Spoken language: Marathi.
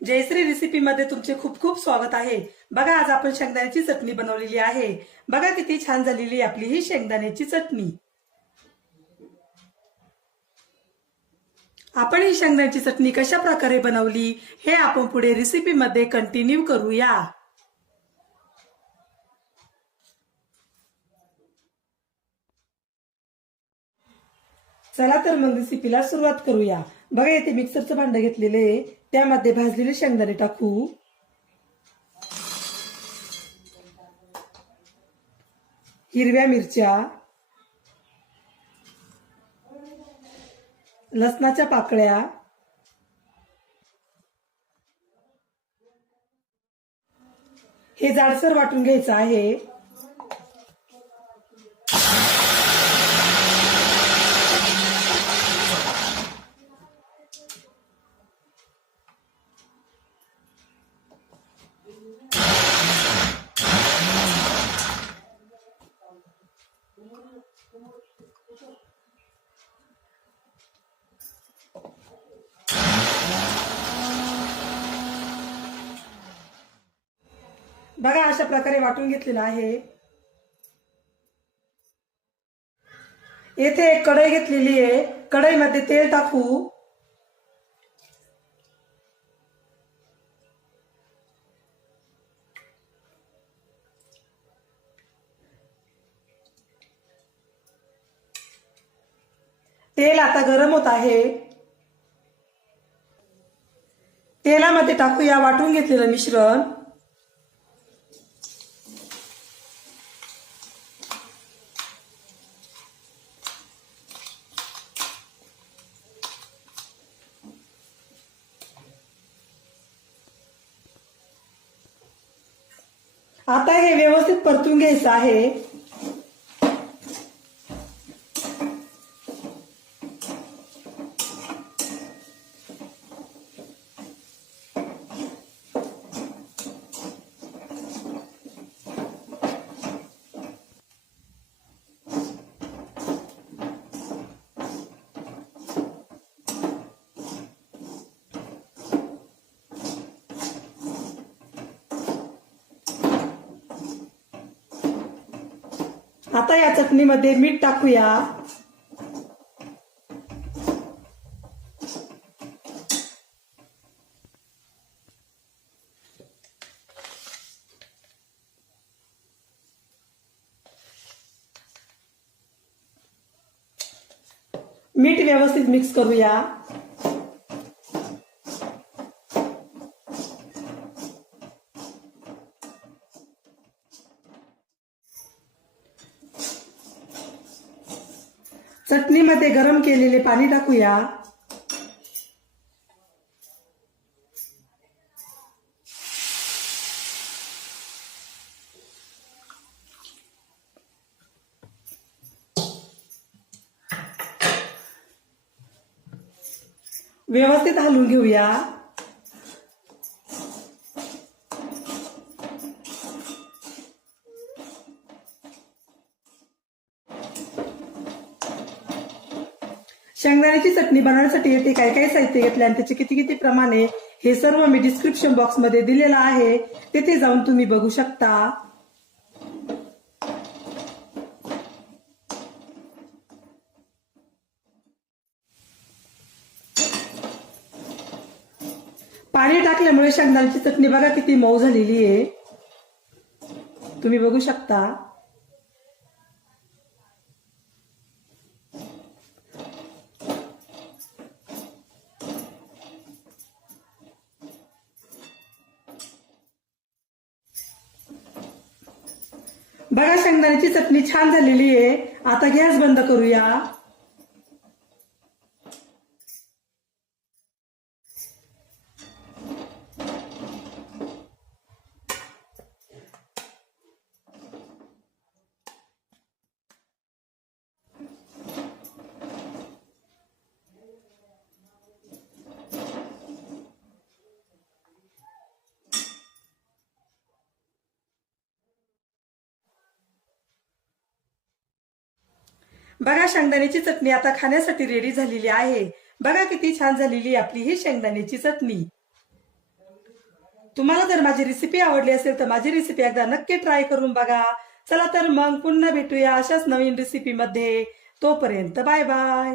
जयश्री रेसिपी मध्ये तुमचे खूप खूप स्वागत आहे। बघा आज आपण शेंगदाण्याची चटणी बनवलेली आहे। बघा किती छान झालेली आपली ही शेंगदाण्याची चटणी। आपण ही शेंगदाण्याची चटणी कशा प्रकारे बनवली हे आपण पुढे रेसिपी मध्ये कंटिन्यू करूया। चला तर मग रेसिपीला सुरुवात करूया। बघा इथे मिक्सरचं भांड घेतलेले आहे, त्यामध्ये भाजलेले शेंगदाणे टाकू, हिरव्या मिरच्या, लसणाच्या पाकळ्या, हे जाडसर वाटून घ्यायचं आहे। बघा अशा प्रकारे वाटून घेतलेला आहे। येथे एक कढई घेतलेली आहे, कढईमध्ये तेल टाकू, तेल आता गरम होत आहे। तेलामध्ये टाकूया वाटून घेतलेलं मिश्रण, आता हे व्यवस्थित परतून घ्यायचं आहे। आता या चटणीमध्ये मीठ टाकूया, मीठ व्यवस्थित मिक्स करूया। चटणीमध्ये गरम केलेले पाणी टाकूया, व्यवस्थित हलवून घेऊया। शेंगदाण्याची चटणी बनवण्यासाठी येथे काय काय साहित्य घेतले आणि त्याचे किती किती प्रमाण आहे हे सर्व मी डिस्क्रिप्शन बॉक्स मध्ये दिलेलं आहे, तिथे जाऊन तुम्ही बघू शकता। पाणी टाकल्यामुळे शेंगदाण्याची चटणी बघा किती मऊ झालेली आहे, तुम्ही बघू शकता। बघा शेंगदाण्याची चटणी छान झालेली आहे। आता गॅस बंद करूया। बघा शेंगदाण्याची चटणी आता खाण्यासाठी रेडी झालेली आहे। बघा किती छान झालेली आपली ही शेंगदाण्याची चटणी। तुम्हाला जर माझी रेसिपी आवडली असेल तर माझी रेसिपी एकदा नक्की ट्राय करून बघा. चला तर मग पुन्हा भेटूया अशाच नवीन रेसिपीमध्ये. तोपर्यंत बाय बाय.